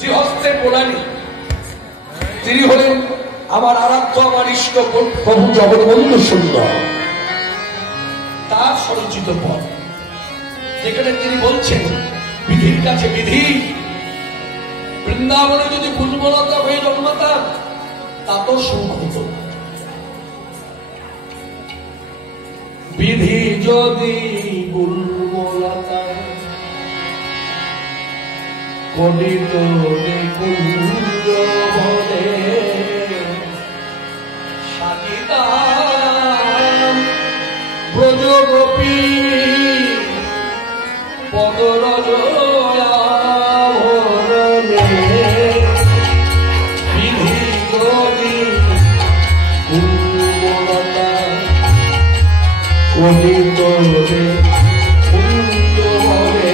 শ্রীহস্তে প্রণালী। তিনি হলেন আমার আরাধ্য, আমার ইষ্ট প্রভু জগৎবন্ধু সুন্দর। তার স্বরচিত পদ, যেখানে তিনি বলছেন বিধির কাছে বিধি। বৃন্দাবনে যদি পুষ্পলতা হয়ে জন্মাতাম তা তো সুখ হতো। বিধি যদি গুলমলতা কলিত কুঞ্জ বলে সাকিতাম ব্রজ গোপী পদরজয়া ভরণে। বিধি যদি গুলমলতা কলিত কুঞ্জ বলে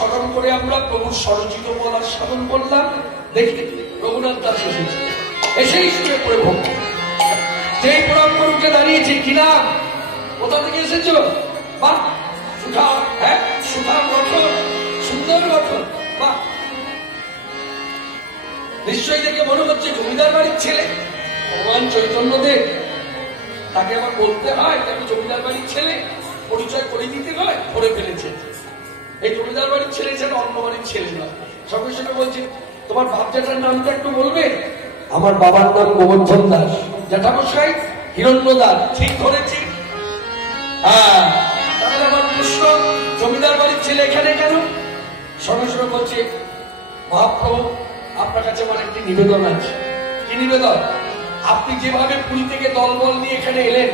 স্মরণ করে আমরা প্রভুর স্বরচিত বলার স্মরণ করলাম। দেখি রঘুনাথ দাস এসেছে, এসেই শুনে পড়ে ভক্তি যেই প্রণাম করুকে দাঁড়িয়েছে। কি নাম, কোথা থেকে এসেছো? বাহ, সুঠাম, হ্যাঁ সুঠাম গঠন, সুন্দর গঠন, বাহ। নিশ্চয়ই দেখে মনে হচ্ছে জমিদার বাড়ির ছেলে। ভগবান চৈতন্যদেব, তাকে আবার বলতে হয় যে আমি জমিদার বাড়ির ছেলে, পরিচয় করে দিতে হয়, করে ফেলেছে। এই জমিদার বাড়ির ছেলে ছেলে অন্য বাড়ির ছেলে নয়। সঙ্গে সঙ্গে বলছে তোমার বাপ জ্যাঠার নামটা একটু বলবে? আমার বাবার নাম গোবর্ধন দাস, জ্যাঠামশাই হিরণ্য দাস। ঠিক ধরেছি। হ্যাঁ, তাহলে আমার প্রশ্ন, জমিদার বাড়ির ছেলে এখানে কেন? সঙ্গে সঙ্গে বলছে মহাপ্রভু আপনার কাছে আমার একটি নিবেদন আছে। কি নিবেদন? আপনি যেভাবে পুরী থেকে দলবল নিয়ে এখানে এলেন,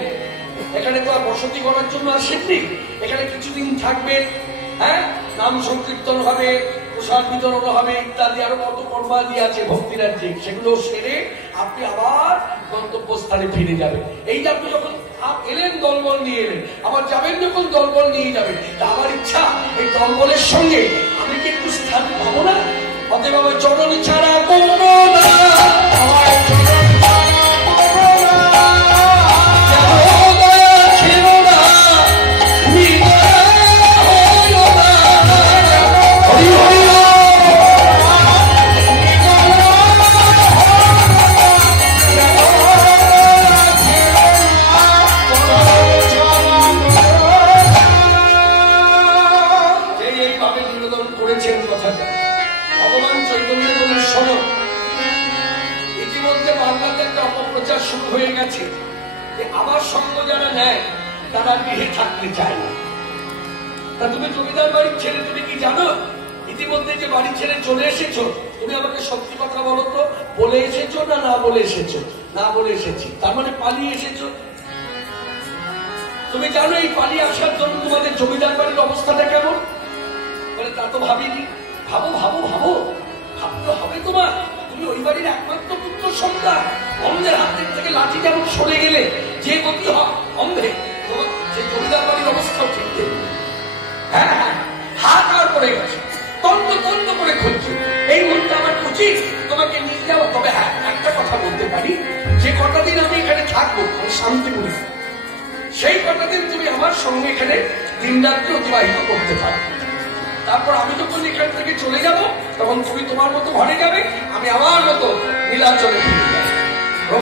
এখানে তো আর বসতি করার জন্য আসেননি, এখানে কিছুদিন থাকবেন, হ্যাঁ নাম সংকীর্তন হবে, প্রসাদ বিতরণ হবে, ইত্যাদি আরো কত কর্মাদি আছে ভক্তিরাজ্যে, সেগুলো সেরে আপনি আবার গন্তব্যস্থানে ফিরে যাবেন। এই যে আপনি যখন এলেন দলবল নিয়ে এলেন, আবার যাবেন যখন দলবল নিয়ে যাবেন, তা আমার ইচ্ছা এই দলবলের সঙ্গে আমি কি একটু স্থান পাবো না? অতএব আমার চরণ ছাড়া করবো না, আমার শুরু হয়ে গেছে। আবার সঙ্গ যারা নেয় তারা গৃহে থাকতে চায় না। তা তুমি জমিদার বাড়ির ছেলে, তুমি কি জানো ইতিমধ্যে যে বাড়ি ছেড়ে চলে এসেছো? তুমি আমাকে সত্যি কথা বলো তো, বলে এসেছো না না বলে এসেছো? না বলে এসেছি, তার মানে পালিয়ে এসেছো। তুমি জানো এই পালিয়ে আসার জন্য তোমাদের জমিদার বাড়ির অবস্থাটা কেমন? বলে তা তো ভাবিনি। ভাবো ভাবো ভাবো, ভাবতে হবে তোমার। তুমি ওই বাড়ির একমাত্র পুত্র সন্তান, অন্ধের হাতের থেকে লাঠি যেমন সরে গেলে যে গতি হয় অন্ধে, তোমার সেই জমিদার বাড়ির অবস্থাও ঠিক নেই। হ্যাঁ হ্যাঁ, হাত আর পড়ে গেছে, তন্ন তন্ন করে খুঁজছে। এই মুহূর্তে আমার উচিত তোমাকে নিয়ে যাওয়া। তবে হ্যাঁ, একটা কথা বলতে পারি, যে কটা দিন আমি এখানে থাকবো, আমি শান্তিপুরি, সেই কটা দিন তুমি আমার সঙ্গে এখানে দিন রাত্রি অতিবাহিত করতে পারো। তারপর আমি যখন এখান থেকে চলে যাব, তখন তুমি তোমার মতো ঘরে যাবে, আমি আমার মতো নীলাচলে ফিরে